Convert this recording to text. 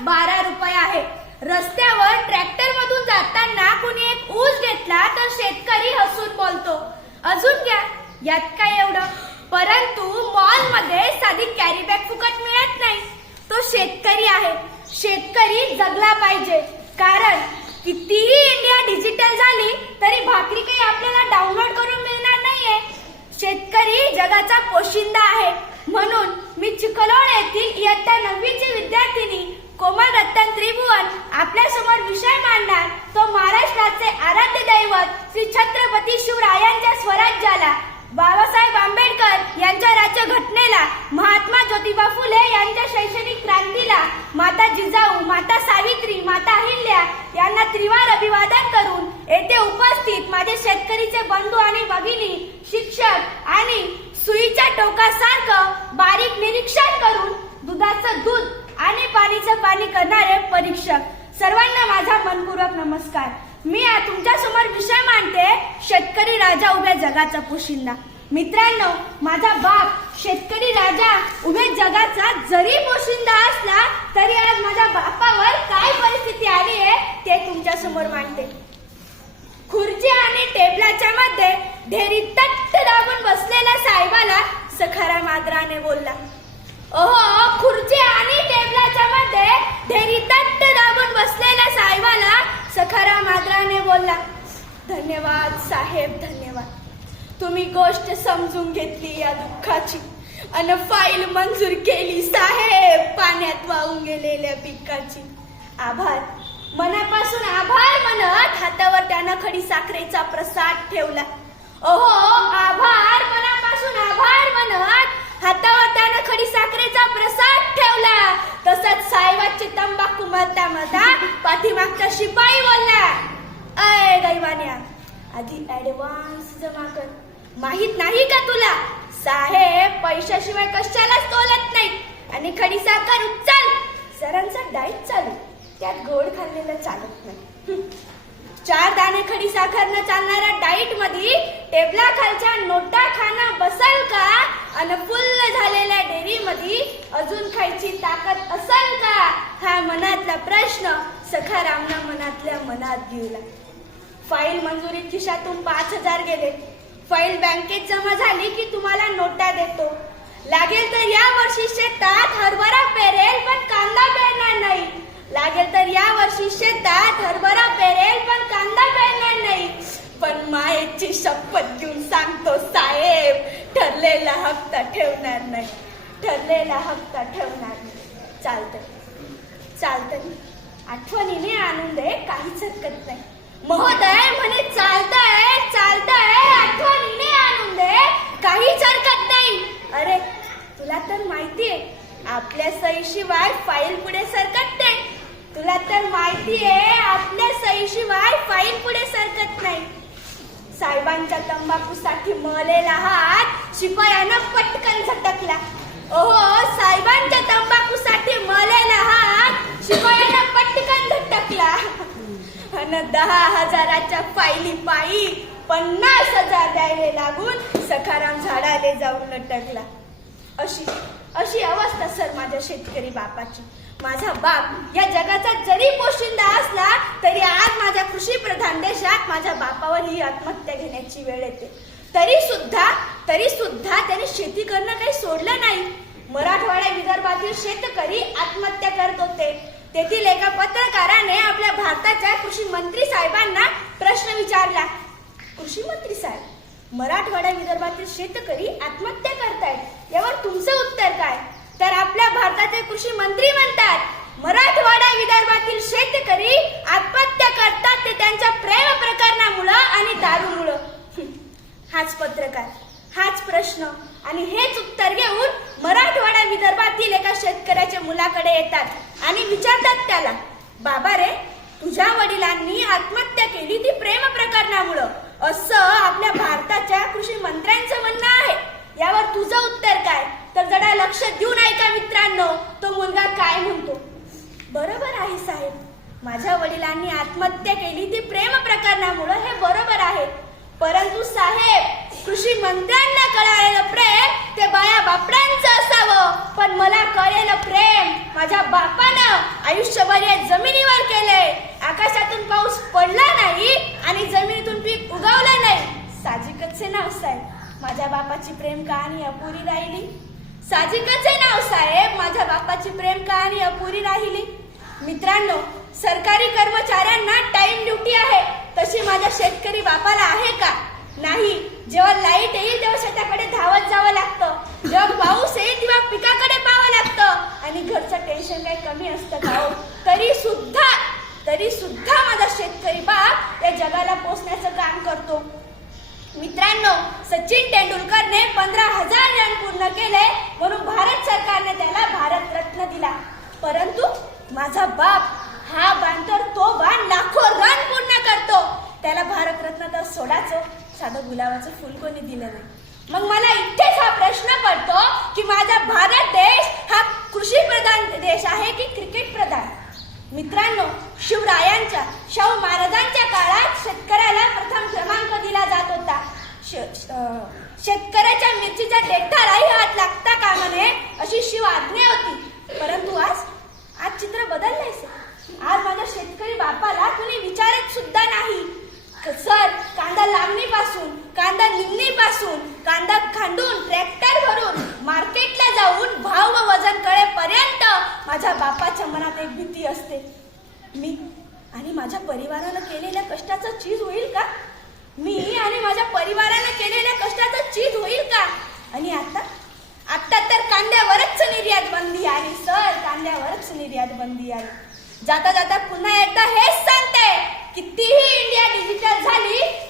12 रुपये आहे. रस्त्यावर ट्रॅक्टर मधून जाताना कुणी एक ऊस घेतला तर शेतकरी हसून बोलतो, अजून घ्या, यात काय एवढं. परंतु मॉल मध्ये साधी कॅरी बॅग फुकट मिळत नाही. तो शेतकरी आहे. शेतकरी जगला पाहिजे, कारण कितीही इंडिया डिजिटल झाली तरी भाकरी काही आपल्याला डाउनलोड करून मिळणार नाहीये. शेतकरी जगाचा पोशिंदा आहे. म्हणून मी चिखलोड येथील इयत्ता 9वीची विद्यार्थिनी कोमल रतन त्रिभुवन आपल्या समोर विषय मांडणार तो महाराष्ट्राचे आराध्य दैवत श्री छत्रपती शिवरायांच्या स्वराज्याला, बाबासाहेब आंबेडकर यांच्या राज्यघटनेला, महात्मा ज्योतिबा फुले यांच्या शैक्षणिक क्रांतीला, माता जिजाऊ, माता सावित्री, माता अहिल्या यांना त्रिवार अभिवादन करून येथे उपस्थित माझे शेतकरीचे बंधू आणि भगिनी, शिक्षक आणि सुईच्या टोकासारखं बारीक निरीक्षण करून दुधाचं दूध आणि पाणीचं पाणी करणारे परीक्षक, सर्वांना माझा मनपूर्वक नमस्कार. मी तुमच्या समोर विषय मांडते, शेतकरी राजा उभ्या जगाचा पोशिंदा. मित्रांनो, माझा बाप शेतकरी राजा उभ्या जगाचा जरी पोशिंदा असला तरी आज माझ्या बापावर काय परिस्थिती आली आहे ते तुमच्या समोर मांडते. खुर्ची आणि टेबलाच्या मध्ये ढेरी तट्ट दाबून बसलेल्या साहेबाला सखाराम आदराने बोलला. ओहो, खुर्ची आणि टेबलाच्या मध्ये ढेरी तट्ट दाबून बसलेल्या साहेबाला सखाराम आदराने बोलला. धन्यवाद साहेब, धन्यवाद. तुम्ही गोष्ट समजून घेतली या दुःखाची अन फाईल मंजूर केली साहेब पाण्यात वाहून गेलेल्या पिकाची. आभार, मनापासून आभार म्हणत हातावर त्यानं खडी साखरेचा प्रसाद ठेवला. ओहो, आभार, मनापासून आभार म्हणत हातावर त्यानं खडी साखरेचा प्रसाद ठेवला. तसंच साहेबाची तंबाखू मळता मळता पाठीमागचा शिपाई बोलला, अय दैवान्या, आधी ऍडव्हान्स जमा कर. माहित नाही का तुला, साहेब पैशाशिवाय कशालाच तोलत नाही. आणि खडी साखर उचल. सरांचा डाएट चालू, त्यात गोड खाल्लेलं चालत नाही. 4 दाणे खडी साखर न चालणाऱ्या डाईट मध्ये टेबला खालच्या नोटा खाणं बसल का? अन फुल्ल झालेल्या डेअरी मध्ये अजून खायची ताकद असल का? हा मनातला प्रश्न सखारामनं मनातल्या मनात घेऊला. फाईल मंजुरीत खिशातून 5000 गेले. फाईल बँकेत जमा झाली की तुम्हाला नोटा देतो. लागेल तर या वर्षी शेतात हरभरा पेरेल पण कांदा पेरणार नाही. लागेल तर या वर्षी शेतात हरभरा पेरेल पण कांदा पेरणार नाही. पण मायेची शपथ घेऊन सांगतो साहेब, ठरलेला हप्ता ठेवणार नाही. ठरलेला हप्ता ठेवणार नाही. चालतंय, आठवणीने आणून दे, काहीच हरकत नाही. महोदय म्हणे चालतंय, आठवणीने आणून दे, काहीच हरकत नाही. अरे तुला तर माहितीये आपल्या सहीशिवाय फाईल पुढे सरकत नाही. तुला तर माहितीये आपल्या सहीशिवाय फाईल पुढे सरकत नाही. साहेबांच्या तंबाखूसाठी मळलेला हात शिपायानं पटकन झटकला. ओहो, साहेबांच्या तंबाखूसाठी मळलेला हात शिपायानं पटकन झटकला. अन 10,000च्या फाईली पायी 50,000 द्यायला लागून सखाराम झाडाले जाऊन लटकला. अशी अवस्था सर माझ्या शेतकरी बापाची. माझा बाप या जगाचा जरी पोशिंदा असला तरी आज माझ्या कृषी प्रधान देशात माझ्या बापावर ही आत्महत्या घेण्याची वेळ येते. तरी सुद्धा त्याने शेती करणं काही सोडलं नाही. मराठवाड्या विदर्भातील शेतकरी आत्महत्या करत होते. तेथील एका पत्रकाराने आपल्या भारताच्या कृषी मंत्री साहेबांना प्रश्न विचारला, कृषी मंत्री साहेब, मराठवाड्या विदर्भातील शेतकरी आत्महत्या करतायत, यावर तुमचं उत्तर काय? तर आपल्या भारताचे कृषी मंत्री म्हणतात, मराठवाडा विदर्भातील शेतकरी आत्महत्या करतात ते त्यांच्या प्रेम प्रकरणामुळं आणि दारूमुळं. हाच पत्रकार, हाच प्रश्न आणि हेच उत्तर घेऊन मराठवाडा विदर्भातील एका शेतकऱ्याच्या मुलाकडे येतात आणि विचारतात त्याला, बाबा रे, तुझ्या वडिलांनी आत्महत्या केली ती प्रेम प्रकरणामुळं, असं आपल्या भारताच्या कृषी मंत्र्यांचं म्हणणं आहे. यावर तुझं उत्तर काय? तर जरा लक्ष देऊन ऐका मित्रांनो, तो मुलगा काय म्हणतो. बरोबर आहे साहेब, माझ्या वडिलांनी आत्महत्या केली ती प्रेम प्रकरणामुळं, हे बरोबर आहे. परंतु साहेब, कृषी मंत्र्यांना कळालेलं प्रेम ते बाया बापड्यांचं असावं, पण मला कळलेलं प्रेम माझ्या बापानं आयुष्यभर या जमिनीवर केलंय. आकाशातून पाऊस पडला नाही आणि जमिनीतून पीक उगवलं नाही. साहजिकच आहे नाव साहेब, माझ्या बापाची प्रेम कहाणी अपुरी राहिली. साहजिकच आहे नाव साहेब, माझ्या बापाची प्रेम कहाणी अपुरी राहिली. मित्रांनो, सरकारी कर्मचाऱ्यांना टाइम ड्युटी आहे, तशी माझ्या शेतकरी बापाला आहे का? नाही. जेव्हा लाईट येईल तेव्हा शेताकडे धावत जावं लागतं, जेव्हा पाऊस येईल तेव्हा पिकाकडे पाहावं लागतं आणि घरचं टेन्शन काही कमी असतं का हो? तरी सुद्धा माझा शेतकरी बाप या जगाला पोचण्याचं काम करतो. मित्रांनो, सचिन तेंडुलकरने 15,000 रन पूर्ण केले म्हणून भारत सरकारने त्याला भारत रत्न दिला. परंतु माझा बाप हा बाण तर तो बाण लाखो रन पूर्ण करतो. त्याला भारत रत्न तर सोडाचं, साधं गुलाबाचं फुल कोणी दिलं नाही. मग मला इथेच हा प्रश्न पडतो की माझा भारत देश हा कृषी प्रधान देश आहे की क्रिकेट प्रधान? मित्रांनो, शिवरायांच्या, शाहू महाराजांच्या काळात शेतकऱ्याला प्रथम क्रमांक दिला जात होता. शेतकऱ्याच्या मिरचीच्या देठालाही हात लागता कामा नये अशी शिव आज्ञा होती. परंतु आज चित्र बदललंय. आज माझ्या शेतकरी बापाला कुणी विचारत सुद्धा नाही. सर, कांदा लावणीपासून, कांदा निमणीपासून, कांदा खांडून, ट्रॅक्टर भरून, मार्केटला जाऊन भाव व वजन कळेपर्यंत माझ्या बापाच्या मनात एक भीती असते. मी आणि माझ्या परिवारानं केलेल्या कष्टाचं चीज होईल का? मी आणि माझ्या परिवारानं केलेल्या कष्टाचं चीज होईल का? आणि आता तर कांद्यावरच निर्यात बंदी आली सर, कांद्यावरच निर्यात बंदी आली. जाता जाता पुन्हा एकदा हेच सांगते, कितीही इंडिया डिजिटल झाली